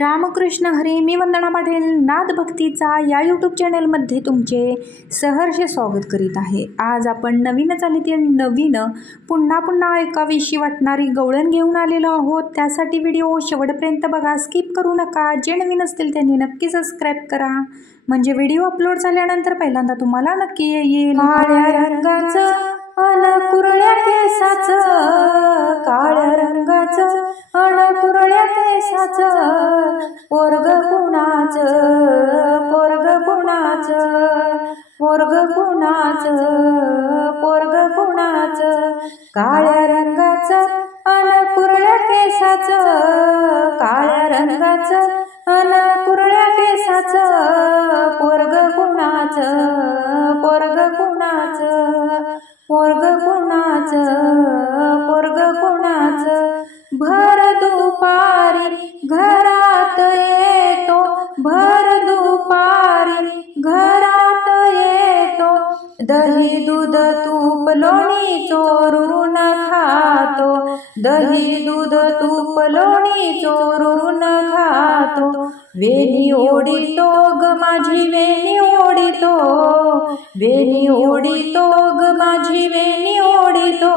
रामकृष्ण हरी. मी वंदना पाटील नाद भक्तीचा या यूट्यूब चॅनलमध्ये तुमचे सहर्ष स्वागत करीत आहे. आज आपण नवीन चालीतील नवीन पुन्हा ऐकावीशी वाटणारी गवळण घेऊन आलेलो आहोत. त्यासाठी व्हिडिओ शेवटपर्यंत बघा, स्किप करू नका. जे नवीन असतील त्यांनी नक्की सबस्क्राईब करा, म्हणजे व्हिडिओ अपलोड झाल्यानंतर पहिल्यांदा तुम्हाला नक्की येईल. काळ्या रंगाचं अन कुरळ्या केसाचं, काळ्या रंगाचं अन कुरळ्या केसाचं, पोरग कुणाचं, पोरग कुणाचं, पोरग कुणाचं, पोरग कुणाचं. काळ्या रंगाचं अन कुरळ्या केसाचं, काळ्या रंगाचं अन कुरळ्या केसाचं, पोरग कुणाचं, पोरग कुणाचं, पोरग कुणाचं, पोरग कुणाचं. भर दुपारी घरात येतो, भर दुपारी घरात येतो, दही दूध तूप लोणी चोरून खातो, दही दूध तूप लोणी चोरून खातो. वेणी ओढितो ग माझी वेणी ओढितो, वेणी ओढितो ग माझी वेणी ओढितो,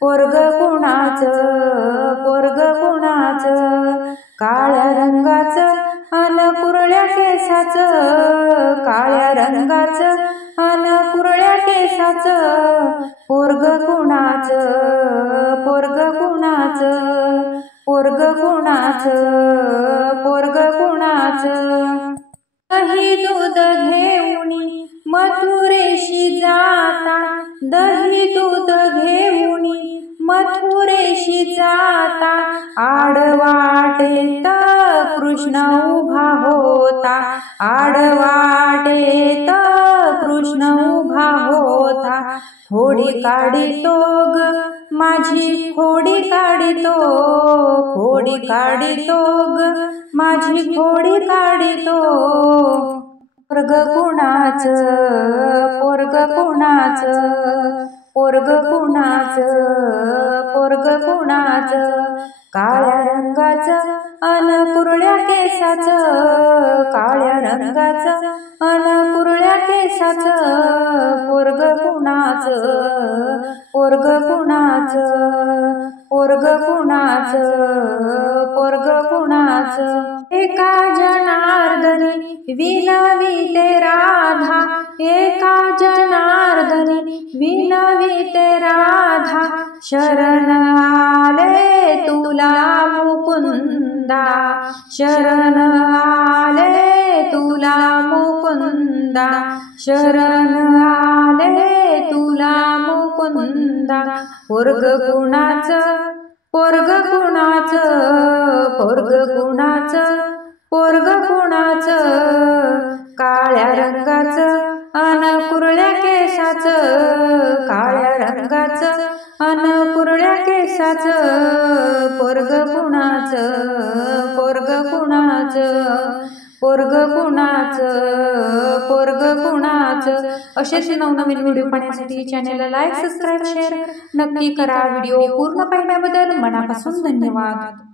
पोरग कुणाचं, पोरग कुणाचं. काळ्या रंगाचं अन कुरळ्या केसाचं, काळ्या रंगाचं अन कुरळ्या केसाचं, पोरग कुणाचं, पोरग कुणाचं, पोरग कुणाचं, पोरग कुणाचं. दही दूध घेऊनी मथुरेशी जाता, दही दूध घेऊनी मथुरेशी जाता, आडवाटेत कृष्ण उभा होता, आडवाटेत कृष्ण उभा होता. खोडी काढितो ग माझी खोडी काढितो, खोडी काढितो ग माझी खोडी काढितो, पोरग कुणाचं, पोरग कुणाचं, पोरग कुणाचं, पोरग कुणाचं. काळ्या रंगाचं अन कुरळ्या केसाचं, काळ्या रंगाचं अन कुरळ्या केसाचं, पोरग कुणाचं, पोरग कुणाचं, पोरग कुणाचं, पोरग कुणाचं. एका जनार्दनी विनविते राधा, एका जनार्दनी विनविते राधा, शरण आले तुला मुकुंदा, शरण आले तुला मुकुंदा, शरण आले तुला मुकुंदा. पोरग कुणाचं, पोरग कुणाचं, पोरग कुणाचं, पोरग कुणाचं. काळ्या रंगाचं अन कुरळ्या केसाचं, काळ्या रंगाचं अन कुरळ्या केसाचं, पोरग कुणाचं, पोरग कुणाचं, पोरग कुणाचं, पोरग कुणाचं. असेच नवनवीन व्हिडिओ पाहण्यासाठी चॅनलला लाईक, सबस्क्राईब, शेअर नक्की करा. व्हिडिओ पूर्ण पाहिल्याबद्दल मनापासून धन्यवाद.